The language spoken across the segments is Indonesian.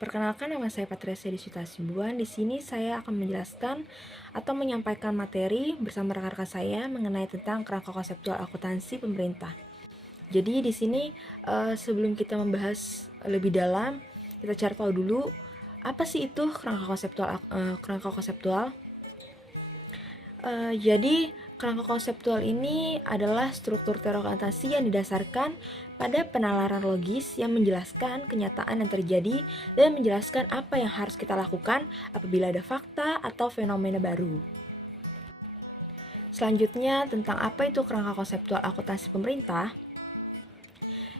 Perkenalkan, nama saya Patricia Deswita Sibuan. Di sini saya akan menjelaskan atau menyampaikan materi bersama rekan-rekan saya mengenai tentang kerangka konseptual akuntansi pemerintah. Jadi di sini sebelum kita membahas lebih dalam, kita cari tahu dulu apa sih itu kerangka konseptual. Jadi kerangka konseptual ini adalah struktur teori akuntansi yang didasarkan pada penalaran logis yang menjelaskan kenyataan yang terjadi dan menjelaskan apa yang harus kita lakukan apabila ada fakta atau fenomena baru. Selanjutnya, tentang apa itu kerangka konseptual akuntansi pemerintah,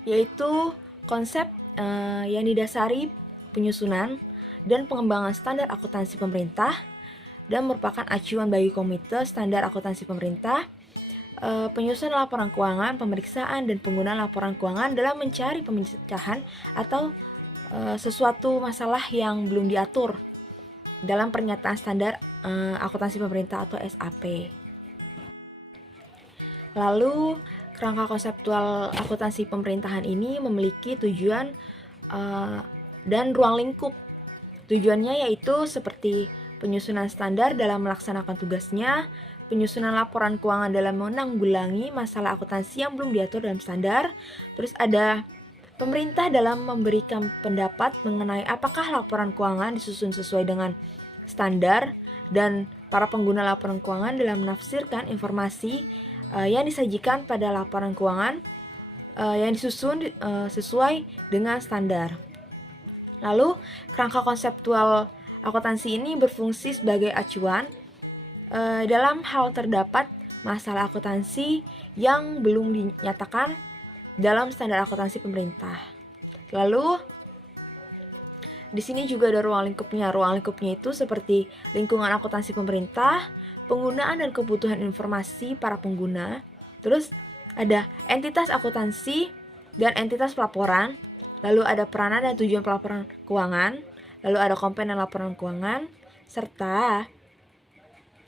yaitu konsep yang didasari penyusunan dan pengembangan standar akuntansi pemerintah dan merupakan acuan bagi komite standar akuntansi pemerintah, penyusunan laporan keuangan, pemeriksaan, dan penggunaan laporan keuangan dalam mencari pemecahan atau sesuatu masalah yang belum diatur dalam pernyataan standar akuntansi pemerintah atau SAP. Lalu, kerangka konseptual akuntansi pemerintahan ini memiliki tujuan dan ruang lingkup. Tujuannya yaitu seperti penyusunan standar dalam melaksanakan tugasnya, penyusunan laporan keuangan dalam menanggulangi masalah akuntansi yang belum diatur dalam standar. Terus ada pemerintah dalam memberikan pendapat mengenai apakah laporan keuangan disusun sesuai dengan standar, dan para pengguna laporan keuangan dalam menafsirkan informasi yang disajikan pada laporan keuangan yang disusun sesuai dengan standar. Lalu, kerangka konseptual akuntansi ini berfungsi sebagai acuan dalam hal terdapat masalah akuntansi yang belum dinyatakan dalam standar akuntansi pemerintah. Lalu, di sini juga ada ruang lingkupnya. Ruang lingkupnya itu seperti lingkungan akuntansi pemerintah, penggunaan dan kebutuhan informasi para pengguna. Terus ada entitas akuntansi dan entitas pelaporan. Lalu ada peranan dan tujuan pelaporan keuangan. Lalu ada komponen laporan keuangan, serta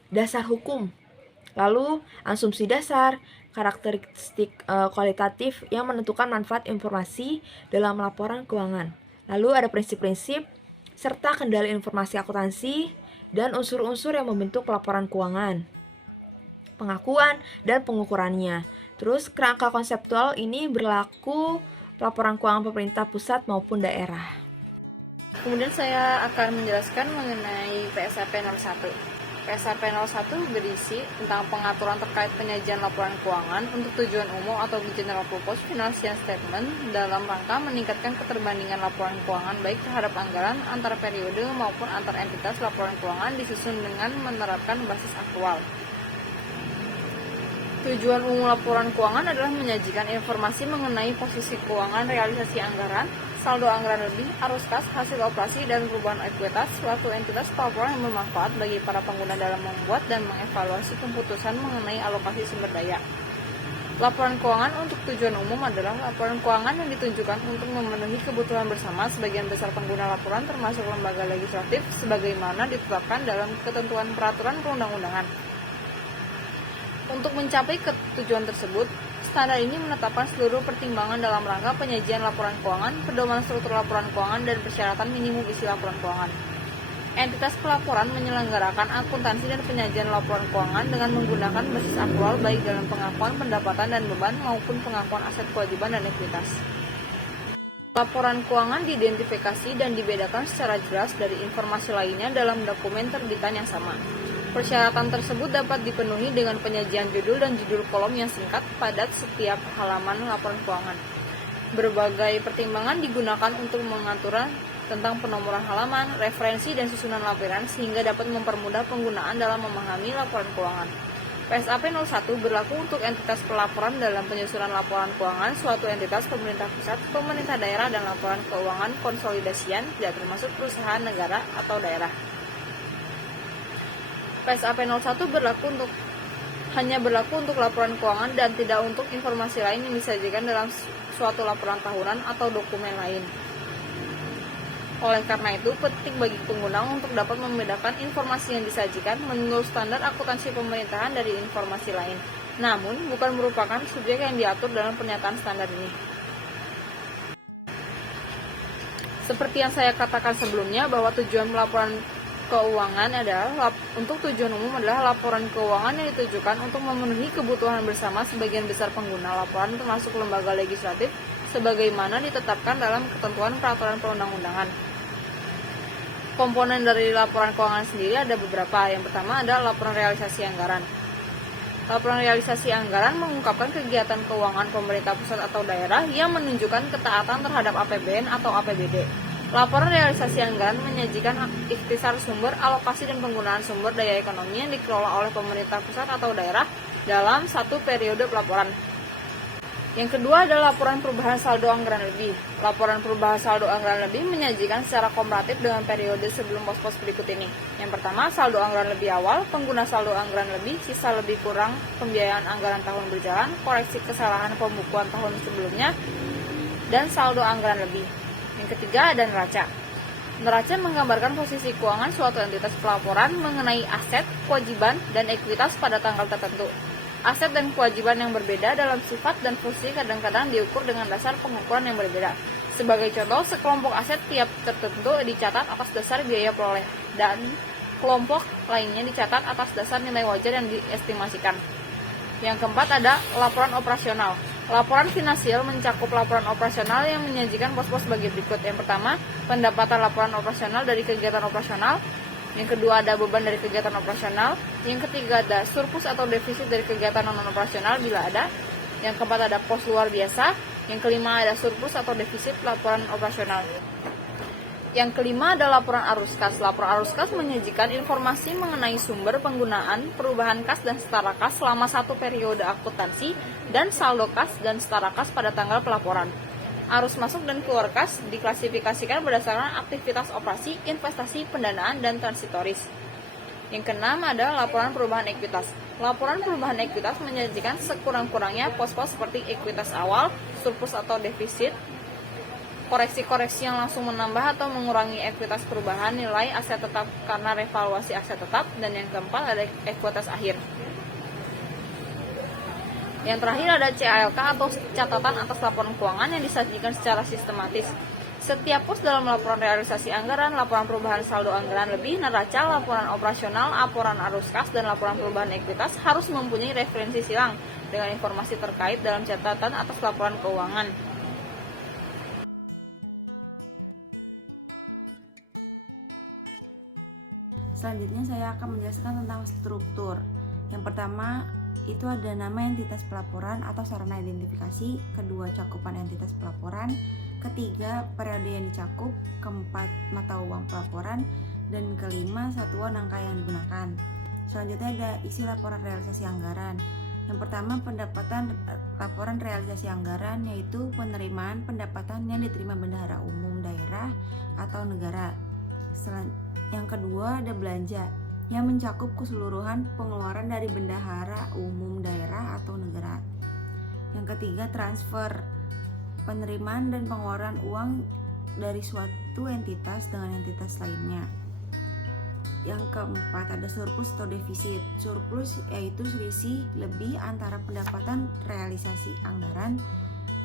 dasar hukum. Lalu asumsi dasar, karakteristik kualitatif yang menentukan manfaat informasi dalam laporan keuangan. Lalu ada prinsip-prinsip, serta kendali informasi akuntansi, dan unsur-unsur yang membentuk laporan keuangan, pengakuan, dan pengukurannya. Terus kerangka konseptual ini berlaku laporan keuangan pemerintah pusat maupun daerah. Kemudian saya akan menjelaskan mengenai PSAP 01. PSAP 01 berisi tentang pengaturan terkait penyajian laporan keuangan untuk tujuan umum atau general purpose financial statement dalam rangka meningkatkan keterbandingan laporan keuangan baik terhadap anggaran antar periode maupun antar entitas laporan keuangan disusun dengan menerapkan basis aktual. Tujuan umum laporan keuangan adalah menyajikan informasi mengenai posisi keuangan, realisasi anggaran, saldo anggaran lebih, arus kas, hasil operasi, dan perubahan ekuitas suatu entitas pelaporan yang bermanfaat bagi para pengguna dalam membuat dan mengevaluasi keputusan mengenai alokasi sumber daya. Laporan keuangan untuk tujuan umum adalah laporan keuangan yang ditunjukkan untuk memenuhi kebutuhan bersama sebagian besar pengguna laporan termasuk lembaga legislatif sebagaimana ditetapkan dalam ketentuan peraturan perundang-undangan. Untuk mencapai tujuan tersebut, standar ini menetapkan seluruh pertimbangan dalam rangka penyajian laporan keuangan, pedoman struktur laporan keuangan, dan persyaratan minimum isi laporan keuangan. Entitas pelaporan menyelenggarakan akuntansi dan penyajian laporan keuangan dengan menggunakan basis aktual baik dalam pengakuan pendapatan dan beban maupun pengakuan aset kewajiban dan ekuitas. Laporan keuangan diidentifikasi dan dibedakan secara jelas dari informasi lainnya dalam dokumen terbitan yang sama. Persyaratan tersebut dapat dipenuhi dengan penyajian judul dan judul kolom yang singkat padat setiap halaman laporan keuangan. Berbagai pertimbangan digunakan untuk mengatur tentang penomoran halaman, referensi, dan susunan laporan sehingga dapat mempermudah penggunaan dalam memahami laporan keuangan. PSAP 01 berlaku untuk entitas pelaporan dalam penyusunan laporan keuangan suatu entitas pemerintah pusat, pemerintah daerah, dan laporan keuangan konsolidasian tidak termasuk perusahaan negara atau daerah. PSAP 01 hanya berlaku untuk laporan keuangan dan tidak untuk informasi lain yang disajikan dalam suatu laporan tahunan atau dokumen lain. Oleh karena itu, penting bagi pengguna untuk dapat membedakan informasi yang disajikan menurut standar akuntansi pemerintahan dari informasi lain, namun bukan merupakan subjek yang diatur dalam pernyataan standar ini. Seperti yang saya katakan sebelumnya bahwa tujuan pelaporan keuangan adalah untuk tujuan umum adalah laporan keuangan yang ditujukan untuk memenuhi kebutuhan bersama sebagian besar pengguna laporan termasuk lembaga legislatif sebagaimana ditetapkan dalam ketentuan peraturan perundang-undangan. Komponen dari laporan keuangan sendiri ada beberapa. Yang pertama adalah laporan realisasi anggaran. Laporan realisasi anggaran mengungkapkan kegiatan keuangan pemerintah pusat atau daerah yang menunjukkan ketaatan terhadap APBN atau APBD. Laporan realisasi anggaran menyajikan ikhtisar sumber, alokasi dan penggunaan sumber daya ekonomi yang dikelola oleh pemerintah pusat atau daerah dalam satu periode pelaporan. Yang kedua adalah laporan perubahan saldo anggaran lebih. Laporan perubahan saldo anggaran lebih menyajikan secara komparatif dengan periode sebelum pos-pos berikut ini. Yang pertama, saldo anggaran lebih awal, pengguna saldo anggaran lebih, sisa lebih kurang, pembiayaan anggaran tahun berjalan, koreksi kesalahan pembukuan tahun sebelumnya, dan saldo anggaran lebih. Yang ketiga ada neraca. Neraca menggambarkan posisi keuangan suatu entitas pelaporan mengenai aset, kewajiban, dan ekuitas pada tanggal tertentu. Aset dan kewajiban yang berbeda dalam sifat dan fungsi kadang-kadang diukur dengan dasar pengukuran yang berbeda. Sebagai contoh, sekelompok aset tiap tertentu dicatat atas dasar biaya peroleh dan kelompok lainnya dicatat atas dasar nilai wajar yang diestimasikan. Yang keempat ada laporan operasional. Laporan finansial mencakup laporan operasional yang menyajikan pos-pos bagi berikut. Yang pertama, pendapatan laporan operasional dari kegiatan operasional. Yang kedua ada beban dari kegiatan operasional. Yang ketiga ada surplus atau defisit dari kegiatan non-operasional bila ada. Yang keempat ada pos luar biasa. Yang kelima ada surplus atau defisit laporan operasional. Yang kelima ada laporan arus kas. Laporan arus kas menyajikan informasi mengenai sumber penggunaan, perubahan kas dan setara kas selama satu periode akuntansi dan saldo kas dan setara kas pada tanggal pelaporan. Arus masuk dan keluar kas diklasifikasikan berdasarkan aktivitas operasi, investasi, pendanaan, dan transitoris. Yang keenam ada laporan perubahan ekuitas. Laporan perubahan ekuitas menyajikan sekurang-kurangnya pos-pos seperti ekuitas awal, surplus atau defisit, koreksi-koreksi yang langsung menambah atau mengurangi ekuitas perubahan, nilai aset tetap karena revaluasi aset tetap, dan yang keempat ada ekuitas akhir. Yang terakhir ada CALK atau catatan atas laporan keuangan yang disajikan secara sistematis. Setiap pos dalam laporan realisasi anggaran, laporan perubahan saldo anggaran lebih, neraca, laporan operasional, laporan arus kas, dan laporan perubahan ekuitas harus mempunyai referensi silang dengan informasi terkait dalam catatan atas laporan keuangan. Selanjutnya saya akan menjelaskan tentang struktur. Yang pertama itu ada nama entitas pelaporan atau sarana identifikasi, kedua cakupan entitas pelaporan, ketiga periode yang dicakup, keempat mata uang pelaporan, dan kelima satuan angka yang digunakan. Selanjutnya ada isi laporan realisasi anggaran. Yang pertama pendapatan laporan realisasi anggaran yaitu penerimaan pendapatan yang diterima bendahara umum daerah atau negara. Yang kedua ada belanja yang mencakup keseluruhan pengeluaran dari bendahara umum daerah atau negara. Yang ketiga transfer, penerimaan dan pengeluaran uang dari suatu entitas dengan entitas lainnya. Yang keempat ada surplus atau defisit. Surplus yaitu selisih lebih antara pendapatan realisasi anggaran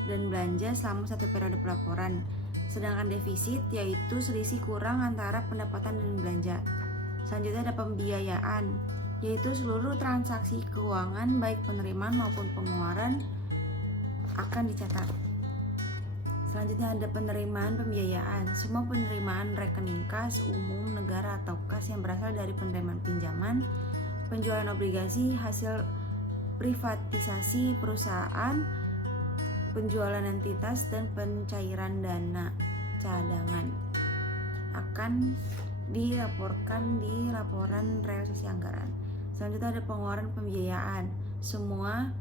dan belanja selama satu periode pelaporan. Sedangkan defisit yaitu selisih kurang antara pendapatan dan belanja. Selanjutnya ada pembiayaan, yaitu seluruh transaksi keuangan baik penerimaan maupun pengeluaran akan dicatat. Selanjutnya ada penerimaan pembiayaan. Semua penerimaan rekening kas, umum, negara atau kas yang berasal dari penerimaan pinjaman, penjualan obligasi, hasil privatisasi perusahaan, penjualan entitas, dan pencairan dana cadangan akan dilaporkan di laporan realisasi anggaran. Selanjutnya ada pengeluaran pembiayaan. Semua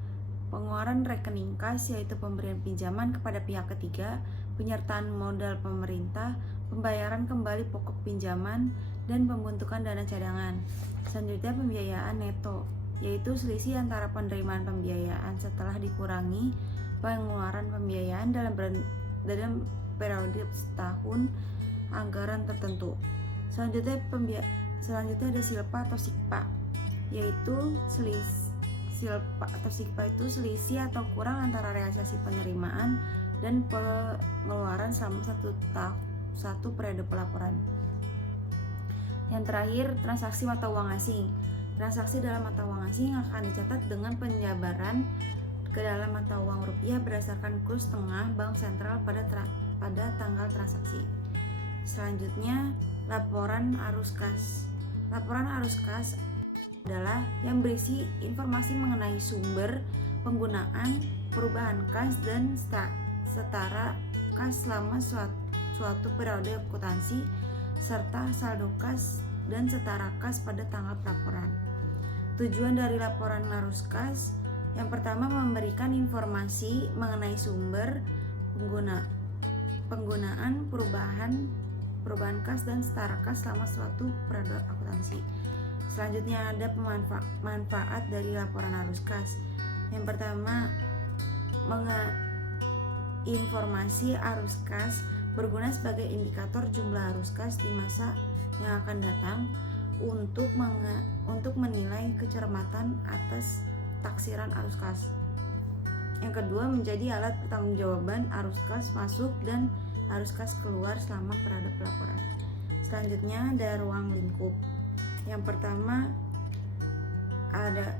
pengeluaran rekening kas yaitu pemberian pinjaman kepada pihak ketiga, penyertaan modal pemerintah, pembayaran kembali pokok pinjaman, dan pembentukan dana cadangan. Selanjutnya pembiayaan neto, yaitu selisih antara penerimaan pembiayaan setelah dikurangi pengeluaran pembiayaan dalam periode setahun anggaran tertentu. Selanjutnya ada silpa atau sikpa, yaitu silpa atau sikpa itu selisih atau kurang antara realisasi penerimaan dan pengeluaran selama satu periode pelaporan. Yang terakhir, transaksi mata uang asing. Transaksi dalam mata uang asing akan dicatat dengan penjabaran ke dalam mata uang rupiah berdasarkan kurs tengah bank sentral pada tanggal transaksi. Selanjutnya, laporan arus kas. Laporan arus kas adalah yang berisi informasi mengenai sumber, penggunaan, perubahan kas, dan setara kas selama suatu periode akuntansi, serta saldo kas dan setara kas pada tanggal pelaporan. Tujuan dari laporan arus kas yang pertama memberikan informasi mengenai sumber, penggunaan, perubahan kas dan setara kas selama suatu periode akuntansi. Selanjutnya ada manfaat dari laporan arus kas. Yang pertama, informasi arus kas berguna sebagai indikator jumlah arus kas di masa yang akan datang untuk menilai kecermatan atas taksiran arus kas. Yang kedua, menjadi alat pertanggungjawaban arus kas masuk dan arus kas keluar selama periode pelaporan. Selanjutnya ada ruang lingkup. Yang pertama ada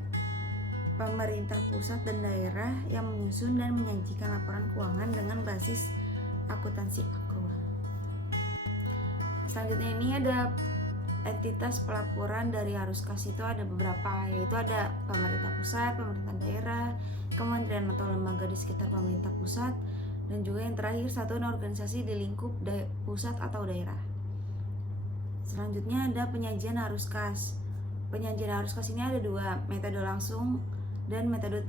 pemerintah pusat dan daerah yang menyusun dan menyajikan laporan keuangan dengan basis akuntansi akrual. Selanjutnya ini ada entitas pelaporan dari arus kas. Itu ada beberapa, yaitu ada pemerintah pusat, pemerintah daerah, kementerian atau lembaga di sekitar pemerintah pusat, dan juga yang terakhir satuan organisasi di lingkup pusat atau daerah. Selanjutnya ada penyajian arus kas. Penyajian arus kas ini ada dua, metode langsung dan metode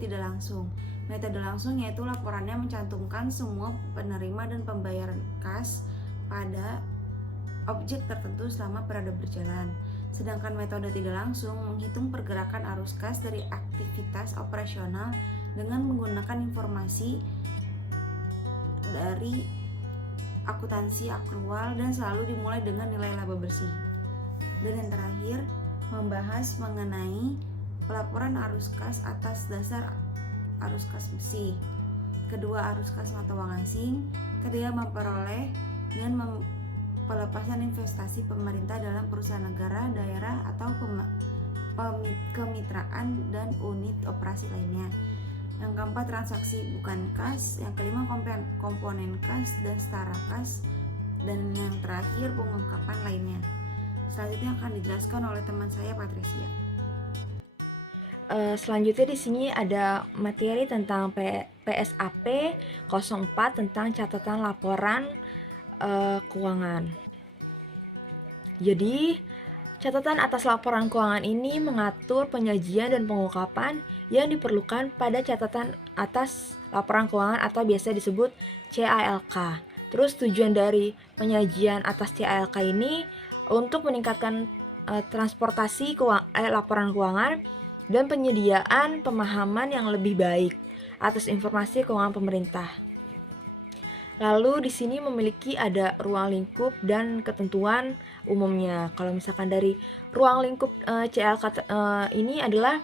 tidak langsung. Metode langsung yaitu laporannya mencantumkan semua penerima dan pembayaran kas pada objek tertentu selama periode berjalan. Sedangkan metode tidak langsung menghitung pergerakan arus kas dari aktivitas operasional dengan menggunakan informasi dari akuntansi akrual dan selalu dimulai dengan nilai laba bersih. Dan yang terakhir, membahas mengenai pelaporan arus kas atas dasar arus kas bersih. Kedua, arus kas mata uang asing. Ketiga, memperoleh dan pelepasan investasi pemerintah dalam perusahaan negara, daerah, atau kemitraan dan unit operasi lainnya. Yang keempat, transaksi bukan kas. Yang kelima, komponen kas dan setara kas. Dan yang terakhir, pengungkapan lainnya. Selanjutnya akan dijelaskan oleh teman saya, Patricia. Selanjutnya di sini ada materi tentang PSAP 04 tentang catatan laporan keuangan. Jadi, catatan atas laporan keuangan ini mengatur penyajian dan pengungkapan yang diperlukan pada catatan atas laporan keuangan atau biasa disebut CALK. Terus tujuan dari penyajian atas CALK ini untuk meningkatkan transportasi laporan keuangan dan penyediaan pemahaman yang lebih baik atas informasi keuangan pemerintah. Lalu di sini memiliki ada ruang lingkup dan ketentuan umumnya. Kalau misalkan dari ruang lingkup CLK ini adalah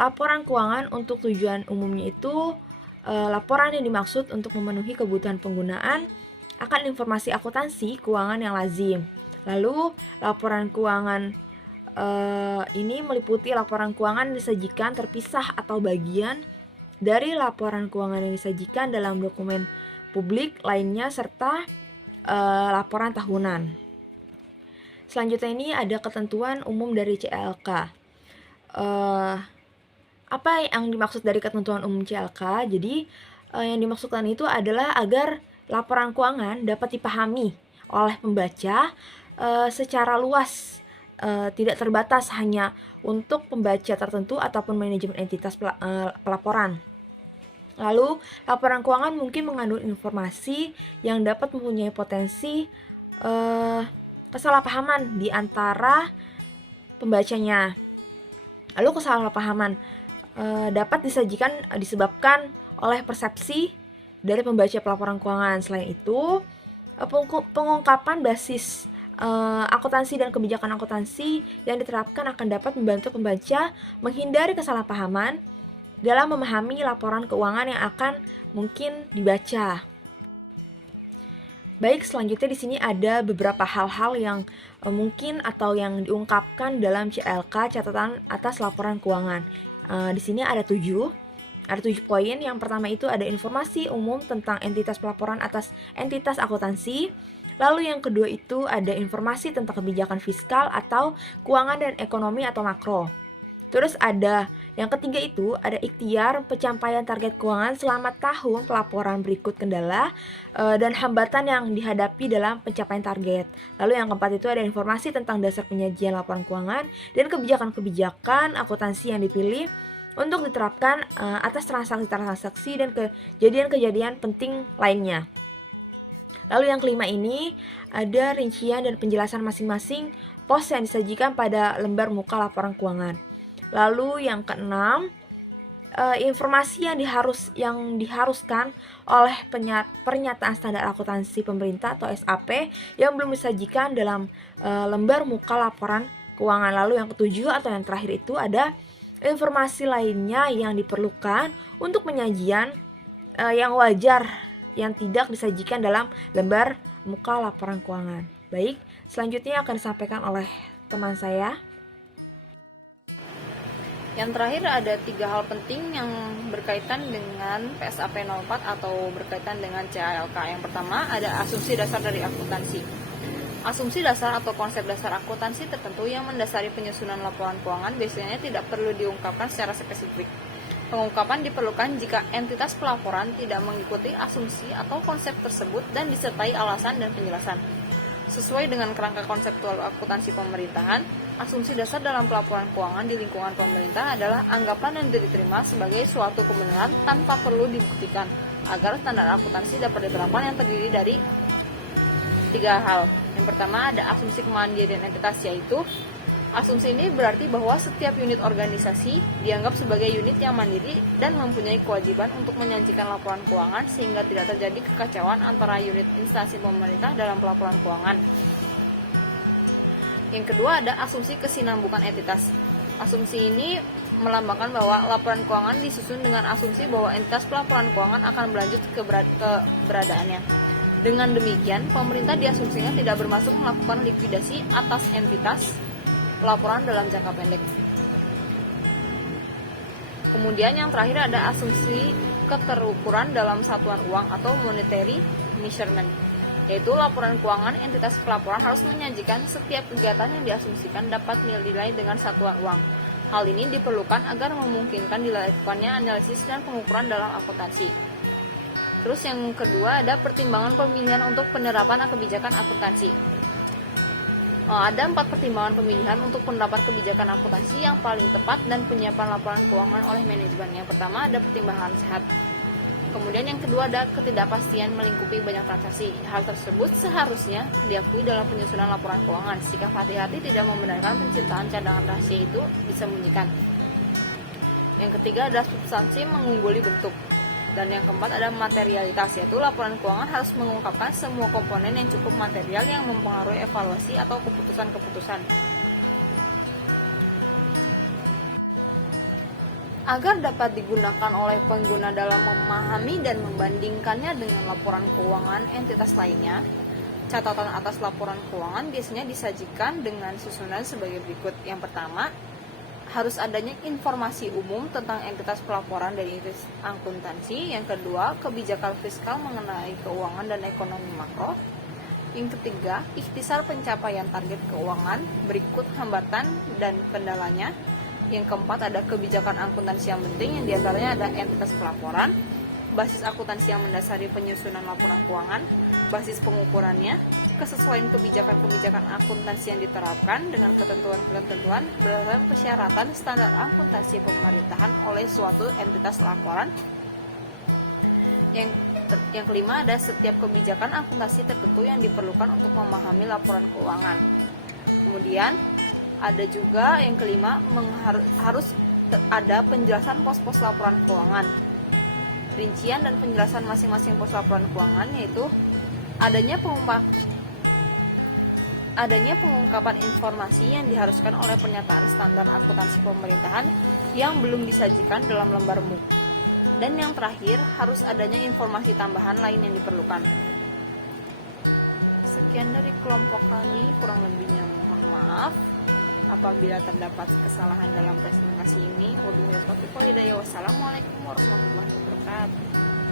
laporan keuangan untuk tujuan umumnya itu laporan yang dimaksud untuk memenuhi kebutuhan penggunaan akan informasi akuntansi keuangan yang lazim. Lalu laporan keuangan ini meliputi laporan keuangan yang disajikan terpisah atau bagian dari laporan keuangan yang disajikan dalam dokumen publik lainnya serta laporan tahunan. Selanjutnya ini ada ketentuan umum dari CLK. Apa yang dimaksud dari ketentuan umum CLK? Jadi yang dimaksudkan itu adalah agar laporan keuangan dapat dipahami oleh pembaca secara luas, tidak terbatas hanya untuk pembaca tertentu ataupun manajemen entitas pelaporan. Lalu, laporan keuangan mungkin mengandung informasi yang dapat mempunyai potensi kesalahpahaman di antara pembacanya. Lalu kesalahpahaman dapat disebabkan oleh persepsi dari pembaca pelaporan keuangan. Selain itu, pengungkapan basis akuntansi dan kebijakan akuntansi yang diterapkan akan dapat membantu pembaca menghindari kesalahpahaman dalam memahami laporan keuangan yang akan mungkin dibaca. Baik, selanjutnya di sini ada beberapa hal-hal yang mungkin atau yang diungkapkan dalam CLK, catatan atas laporan keuangan. Di sini ada 7 poin. Yang pertama itu ada informasi umum tentang entitas pelaporan atas entitas akuntansi. Lalu yang kedua itu ada informasi tentang kebijakan fiskal atau keuangan dan ekonomi atau makro. Terus ada yang ketiga itu ada ikhtiar pencapaian target keuangan selama tahun pelaporan, berikut kendala dan hambatan yang dihadapi dalam pencapaian target. Lalu yang keempat itu ada informasi tentang dasar penyajian laporan keuangan dan kebijakan-kebijakan akuntansi yang dipilih untuk diterapkan atas transaksi-transaksi dan kejadian-kejadian penting lainnya. Lalu yang kelima ini ada rincian dan penjelasan masing-masing pos yang disajikan pada lembar muka laporan keuangan. Lalu yang keenam, informasi yang diharuskan oleh pernyataan standar akuntansi pemerintah atau SAP yang belum disajikan dalam lembar muka laporan keuangan. Lalu yang ketujuh atau yang terakhir itu ada informasi lainnya yang diperlukan untuk penyajian yang wajar yang tidak disajikan dalam lembar muka laporan keuangan. Baik, selanjutnya akan disampaikan oleh teman saya. Yang terakhir ada 3 hal penting yang berkaitan dengan PSAP 04 atau berkaitan dengan CLK. Yang pertama ada asumsi dasar dari akuntansi. Asumsi dasar atau konsep dasar akuntansi tertentu yang mendasari penyusunan laporan keuangan biasanya tidak perlu diungkapkan secara spesifik. Pengungkapan diperlukan jika entitas pelaporan tidak mengikuti asumsi atau konsep tersebut dan disertai alasan dan penjelasan. Sesuai dengan kerangka konseptual akuntansi pemerintahan, asumsi dasar dalam pelaporan keuangan di lingkungan pemerintah adalah anggapan yang diterima sebagai suatu kebenaran tanpa perlu dibuktikan, agar standar akuntansi dapat diterapkan yang terdiri dari 3 hal. Yang pertama ada asumsi kemandirian entitas, yaitu asumsi ini berarti bahwa setiap unit organisasi dianggap sebagai unit yang mandiri dan mempunyai kewajiban untuk menyajikan laporan keuangan sehingga tidak terjadi kekacauan antara unit instansi pemerintah dalam pelaporan keuangan. Yang kedua ada asumsi kesinambungan entitas. Asumsi ini melambangkan bahwa laporan keuangan disusun dengan asumsi bahwa entitas pelaporan keuangan akan berlanjut keberadaannya. Dengan demikian, pemerintah diasumsinya tidak bermaksud melakukan likuidasi atas entitas pelaporan dalam jangka pendek. Kemudian yang terakhir ada asumsi keterukuran dalam satuan uang atau monetary measurement, yaitu laporan keuangan entitas pelaporan harus menyajikan setiap kegiatan yang diasumsikan dapat dinilai dengan satuan uang. Hal ini diperlukan agar memungkinkan dilakukannya analisis dan pengukuran dalam akuntansi. Terus yang kedua ada pertimbangan pemilihan untuk penerapan kebijakan akuntansi. Ada 4 pertimbangan pemilihan untuk penerapan kebijakan akuntansi yang paling tepat dan penyiapan laporan keuangan oleh manajemen. Yang pertama ada pertimbangan sehat. Kemudian yang kedua ada ketidakpastian melingkupi banyak transaksi. Hal tersebut seharusnya diakui dalam penyusunan laporan keuangan. Sikap hati-hati tidak membenarkan penciptaan cadangan rahasia itu disembunyikan. Yang ketiga ada substansi mengungguli bentuk. Dan yang keempat ada materialitas, yaitu laporan keuangan harus mengungkapkan semua komponen yang cukup material yang mempengaruhi evaluasi atau keputusan-keputusan. Agar dapat digunakan oleh pengguna dalam memahami dan membandingkannya dengan laporan keuangan entitas lainnya, catatan atas laporan keuangan biasanya disajikan dengan susunan sebagai berikut. Yang pertama, harus adanya informasi umum tentang entitas pelaporan dari entitas akuntansi. Yang kedua, kebijakan fiskal mengenai keuangan dan ekonomi makro. Yang ketiga, ikhtisar pencapaian target keuangan, berikut hambatan dan kendalanya. Yang keempat, ada kebijakan akuntansi yang penting, yang diantaranya ada entitas pelaporan, basis akuntansi yang mendasari penyusunan laporan keuangan, basis pengukurannya, kesesuaian kebijakan-kebijakan akuntansi yang diterapkan dengan ketentuan-ketentuan berdasarkan persyaratan standar akuntansi pemerintahan oleh suatu entitas laporan. Yang kelima ada setiap kebijakan akuntansi tertentu yang diperlukan untuk memahami laporan keuangan. Kemudian ada juga yang kelima harus ada penjelasan pos-pos laporan keuangan. Rincian dan penjelasan masing-masing pos laporan keuangan, yaitu adanya pengungkapan informasi yang diharuskan oleh pernyataan standar akuntansi pemerintahan yang belum disajikan dalam lembar muka. Dan yang terakhir, harus adanya informasi tambahan lain yang diperlukan. Sekian dari kelompok kami, kurang lebihnya mohon maaf apabila terdapat kesalahan dalam presentasi ini. Wassalamualaikum warahmatullahi wabarakatuh.